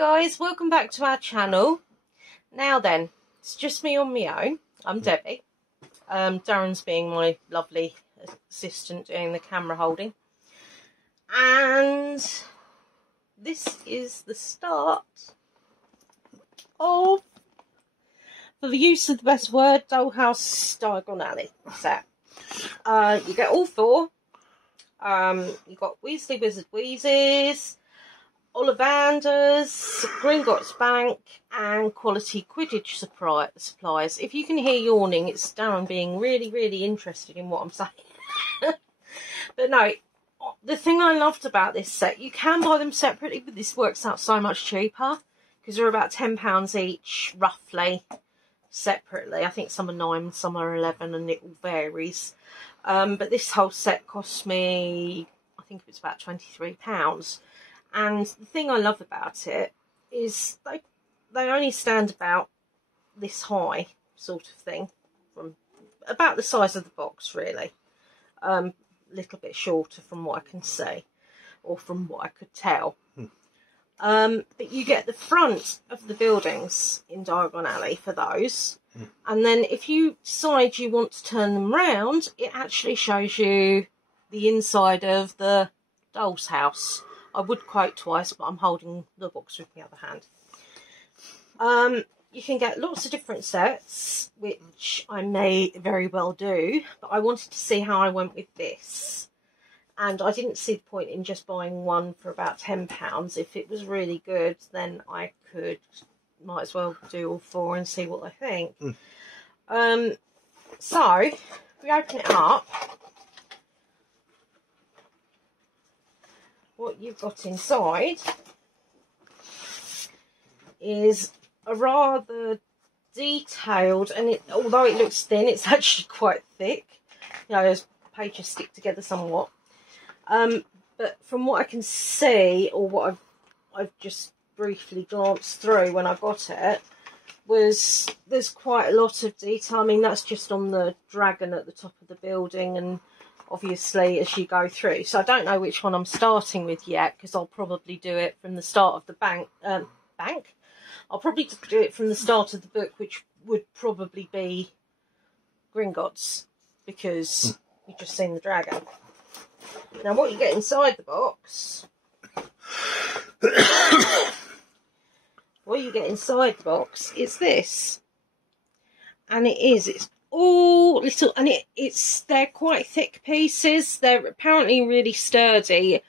guys, welcome back to our channel. Now then, it's just me on my own. I'm Debbie. Darren's being my lovely assistant doing the camera holding. And this is the start of, for the use of the best word, Dollhouse Diagon Alley set. You get all four. You've got Weasley Wizard Wheezes, Ollivanders, Gringotts Bank, and quality Quidditch supplies. If you can hear yawning, it's Darren being really interested in what I'm saying. But no, the thing I loved about this set, you can buy them separately, but this works out so much cheaper because they're about £10 each, roughly, separately. I think some are 9, some are 11, and it all varies. But this whole set cost me, I think it was about £23. And the thing I love about it is they only stand about this high, sort of thing, from about the size of the box, really. Little bit shorter from what I can see, or from what I could tell. But you get the front of the buildings in Diagon Alley for those. And then if you decide you want to turn them round, it actually shows you the inside of the doll's house. I would quote twice, but I'm holding the box with my other hand. You can get lots of different sets, which I may very well do, but I wanted to see how I went with this. And I didn't see the point in just buying one for about £10. If it was really good, then I might as well do all four and see what I think. So, if we open it up, what you've got inside is a rather detailed, and although it looks thin, it's actually quite thick. You know, those pages stick together somewhat. But from what I can see, or what I've just briefly glanced through when I got it, there's quite a lot of detail. I mean, that's just on the dragon at the top of the building, and obviously as you go through. So I don't know which one I'm starting with yet, because I'll probably do it from the start of the bank. I'll probably do it from the start of the book, which would probably be Gringotts, because you've just seen the dragon. Now what you get inside the box, is this. And it's all little, and they're quite thick pieces. They're apparently really sturdy.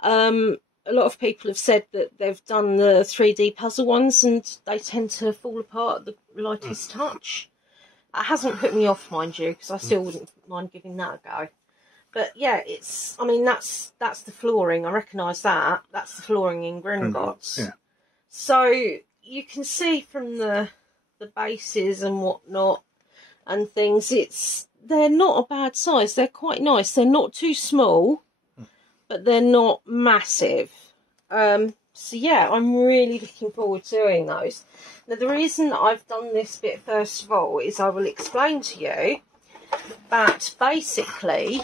A lot of people have said that they've done the 3D puzzle ones and they tend to fall apart at the lightest touch. It hasn't put me off, mind you, because I still wouldn't mind giving that a go. But yeah, I mean, that's the flooring. I recognise that. That's the flooring in Gringotts. Yeah. So you can see from the bases and whatnot and things, they're not a bad size. They're quite nice. They're not too small, but they're not massive. So yeah, I'm really looking forward to doing those. Now the reason that I've done this bit first of all is I will explain to you that basically,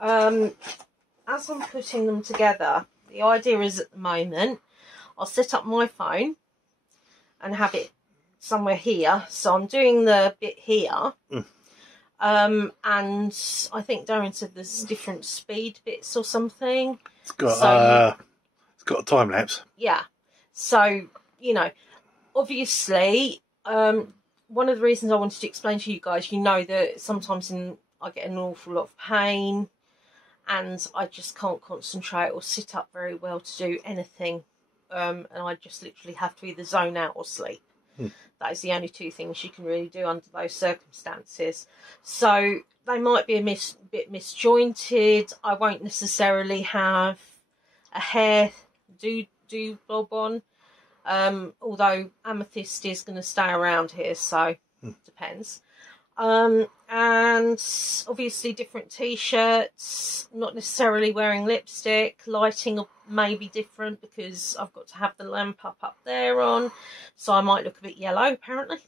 as I'm putting them together, the idea is at the moment I'll set up my phone and have it somewhere here. So I'm doing the bit here. And I think Darren said there's different speed bits or something. It's got a time lapse. Yeah. So, you know, obviously, one of the reasons I wanted to explain to you guys, you know that sometimes I get an awful lot of pain and I just can't concentrate or sit up very well to do anything. And I just literally have to either zone out or sleep. That is the only two things you can really do under those circumstances. So they might be a bit misjointed. I won't necessarily have a hair do bob on. Although amethyst is going to stay around here, so depends. And obviously different t-shirts, not necessarily wearing lipstick. Lighting may be different because I've got to have the lamp up there on, so I might look a bit yellow apparently.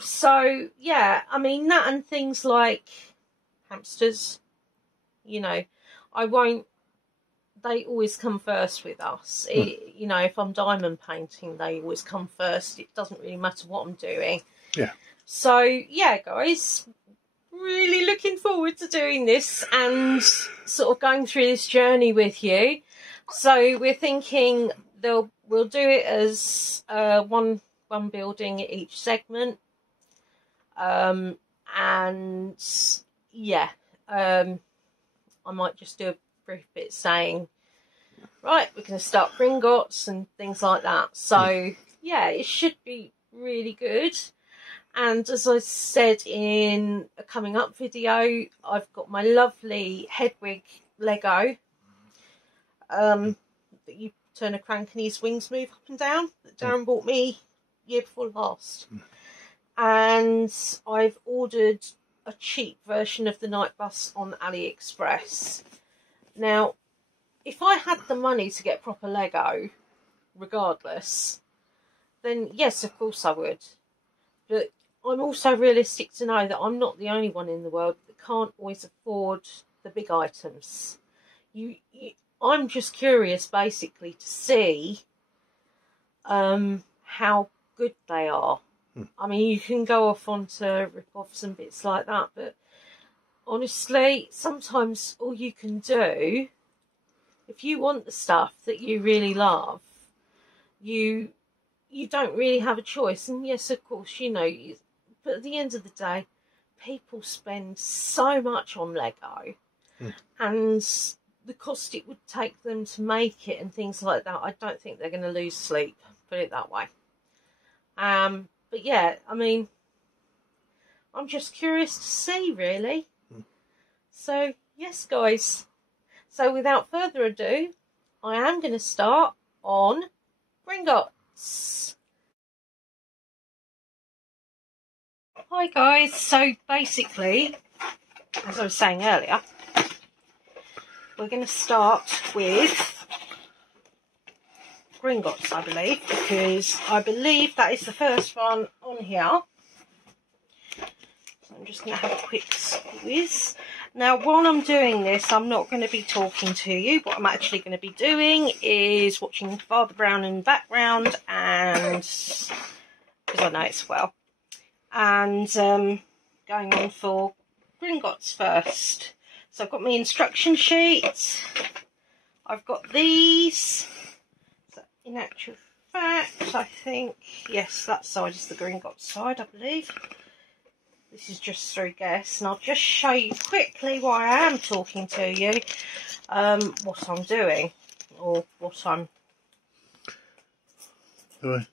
So yeah, I mean that, and things like hamsters, you know, they always come first with us. You know, if I'm diamond painting, they always come first. It doesn't really matter what I'm doing. Yeah. So, yeah, guys, really looking forward to doing this and sort of going through this journey with you. So we're thinking we'll do it as one building at each segment. And yeah, I might just do a brief bit saying, right, we're going to start Gringotts and things like that. So yeah, it should be really good. And as I said in a coming up video, I've got my lovely Hedwig Lego that you turn a crank and his wings move up and down, that Darren bought me year before last. And I've ordered a cheap version of the Night Bus on AliExpress. Now, if I had the money to get proper Lego, regardless, then yes, of course I would. But I'm also realistic to know that I'm not the only one in the world that can't always afford the big items. I'm just curious, basically, to see how good they are. I mean, you can go off onto rip-offs and bits like that, but honestly, sometimes all you can do, if you want the stuff that you really love, you don't really have a choice. And yes, of course, you know, but at the end of the day, people spend so much on Lego, and the cost it would take them to make it and things like that, I don't think they're going to lose sleep, put it that way. But yeah, I mean, I'm just curious to see, really. So, yes, guys. So, without further ado, I am going to start on Gringotts. Hi, guys. So, basically, as I was saying earlier, we're going to start with Gringotts, I believe, because I believe that is the first one on here. So I'm just going to have a quick squeeze. Now, while I'm doing this, I'm not going to be talking to you. What I'm actually going to be doing is watching Father Brown in the background, and because I know it's well, and going on for Gringotts first. So I've got my instruction sheet. I've got these. So in actual fact, I think, yes, that side is the Gringotts side, I believe. This is just through guess, and I'll just show you quickly while I am talking to you what I'm doing, or what I'm... Right.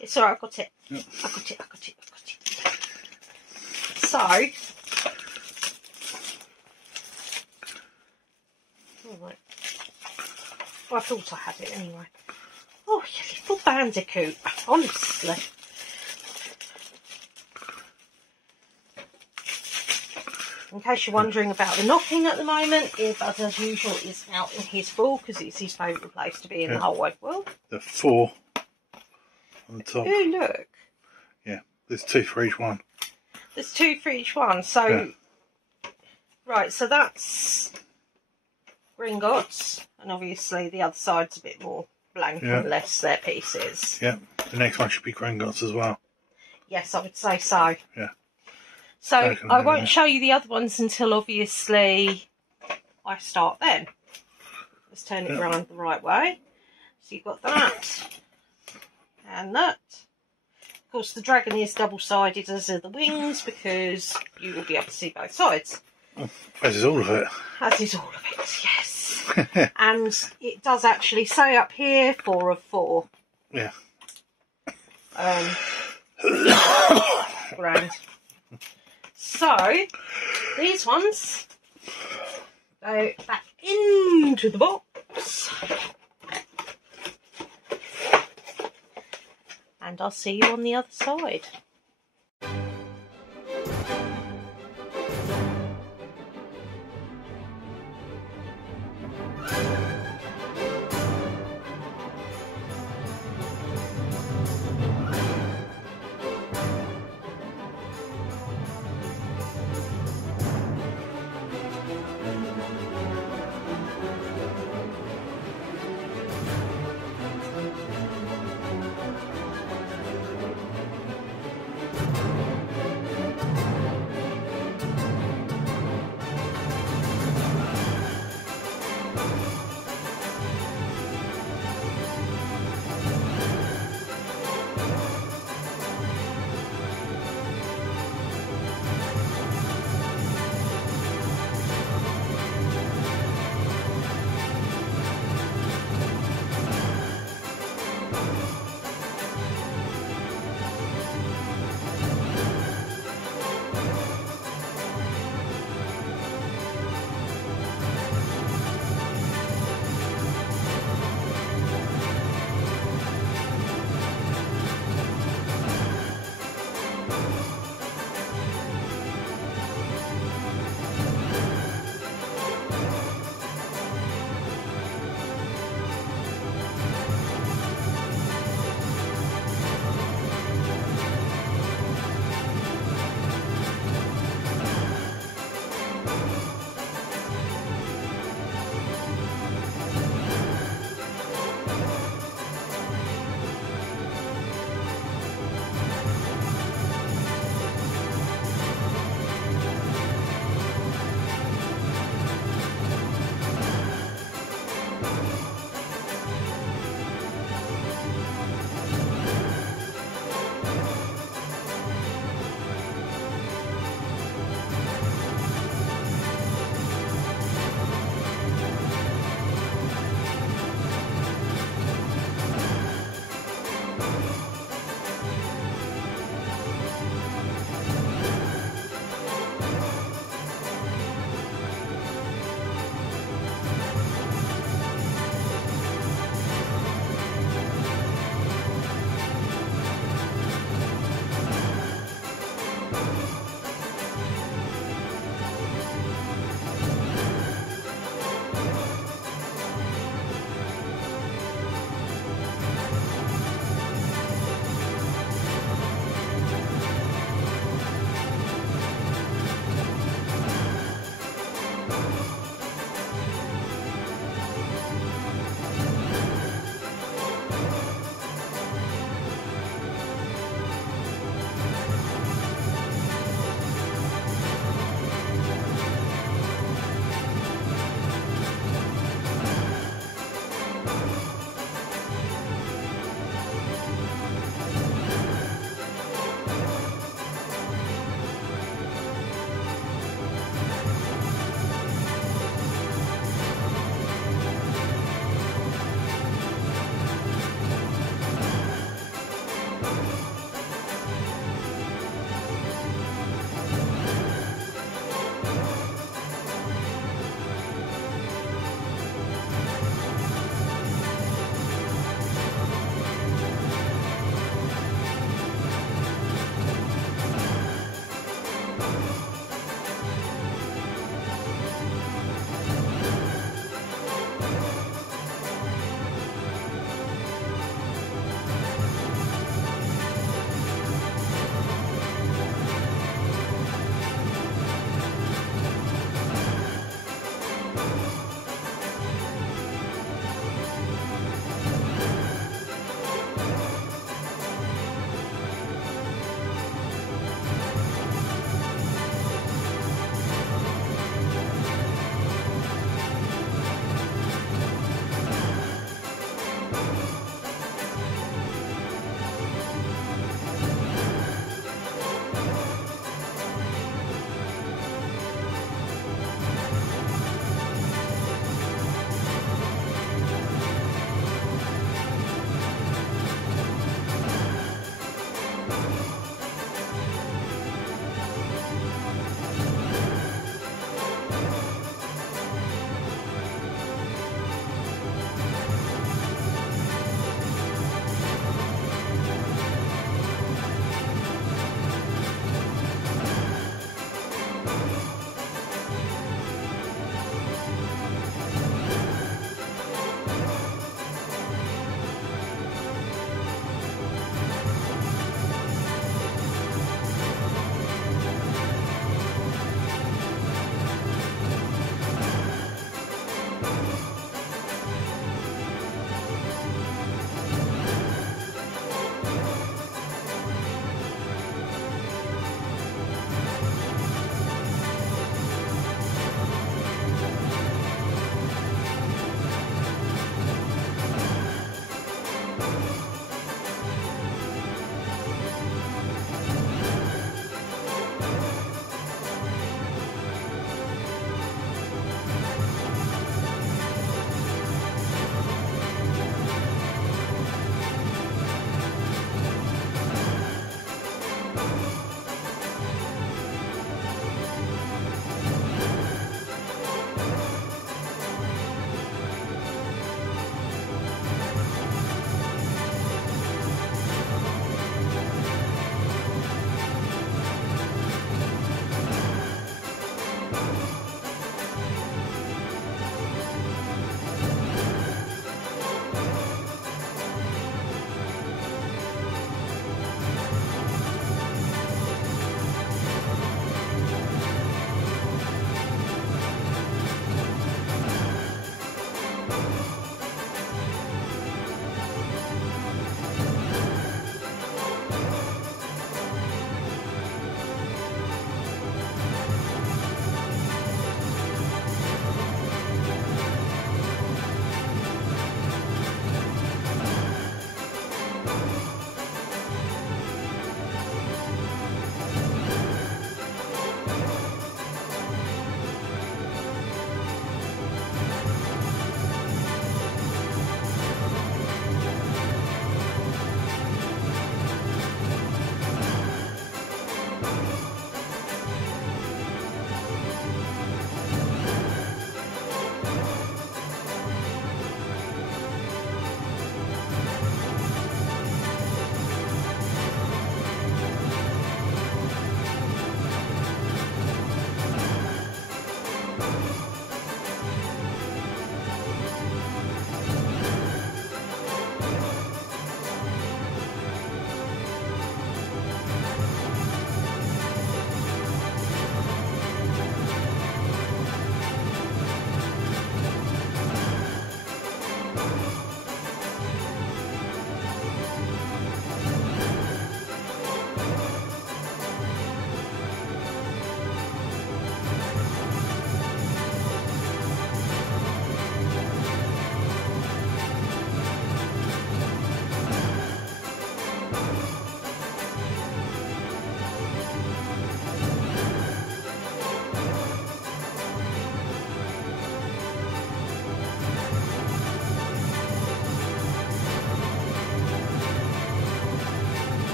It's alright, I've got it. Yep. I've got it. So... Alright. Well, I thought I had it anyway. Oh, you little bandicoot, honestly. In case you're wondering about the knocking at the moment, Earbud, as usual, is out in his ball because it's his favourite place to be in the whole wide world. The 4 on the top. Oh, look. Yeah, there's 2 for each one. There's 2 for each one. So, right, so that's Gringotts, and obviously the other side's a bit more blank and less their pieces. Yeah, the next one should be Gringotts as well. Yes, I would say so. Yeah. So I won't show you the other ones until obviously I start them. Let's turn it around the right way. So you've got that and that. Of course, the dragon is double-sided, as are the wings, because you will be able to see both sides. As is all of it. As is all of it, yes. And it does actually say up here 4 of 4. Yeah. Grand. So, these ones go back into the box. And I'll see you on the other side.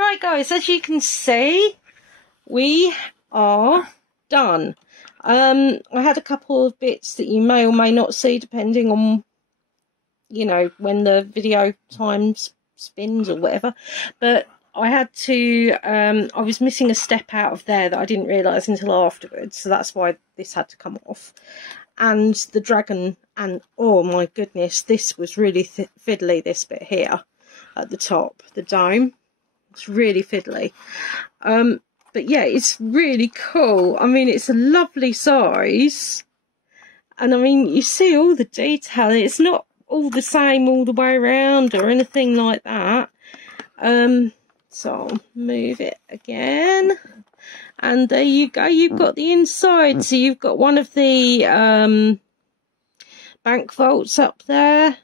Right, guys, as you can see, we are done. I had a couple of bits that you may or may not see, depending on, you know, when the video time spins or whatever. But I had to, I was missing a step out of there that I didn't realise until afterwards. So that's why this had to come off. And the dragon, and oh my goodness, this was really fiddly, this bit here at the top, the dome. It's really fiddly. But yeah, it's really cool. I mean, it's a lovely size. And I mean, you see all the detail. It's not all the same all the way around or anything like that. So I'll move it again. And there you go. You've got the inside. So you've got one of the bank vaults up there.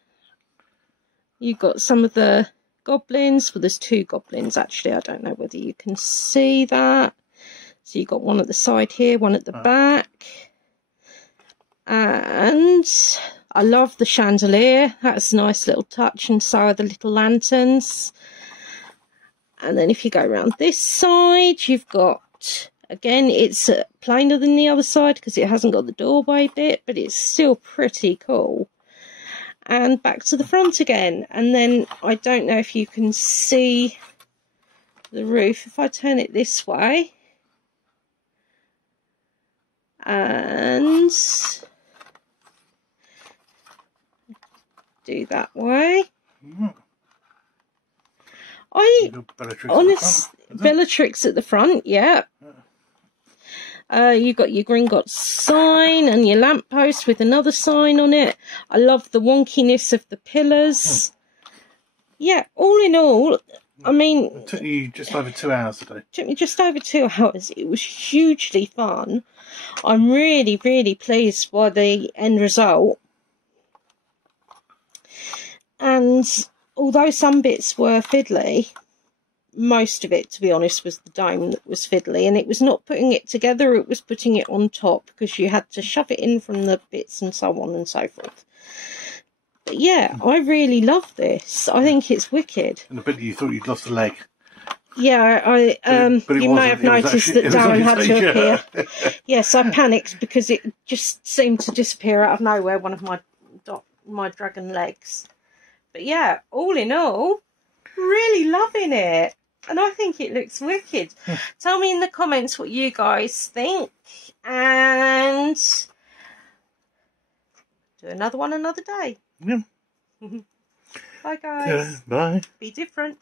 You've got some of the goblins. Well, there's two goblins actually. I don't know whether you can see that. So you've got one at the side here, one at the back. And I love the chandelier. That's a nice little touch, and so are the little lanterns. And then if you go around this side, you've got, again, it's plainer than the other side because it hasn't got the doorway bit, but it's still pretty cool. And back to the front again. And then I don't know if you can see the roof. If I turn it this way and do that way. Bellatrix at the front, yeah. You've got your Gringotts sign and your lamppost with another sign on it. I love the wonkiness of the pillars. Yeah, all in all, I mean... It took you just over 2 hours today. It took me just over 2 hours. It was hugely fun. I'm really, really pleased by the end result. And although some bits were fiddly, most of it, to be honest, was the dome that was fiddly, and it was not putting it together, it was putting it on top, because you had to shove it in from the bits and so on and so forth. But yeah, I really love this. I think it's wicked. And the bit you thought you'd lost a leg. Yeah, you may have noticed that Darren had to appear. Yes, I panicked because it just seemed to disappear out of nowhere, one of my dragon legs. But yeah, all in all, really loving it. And I think it looks wicked. Tell me in the comments what you guys think. And do another one another day. Yeah. Bye, guys. Yeah, bye. Be different.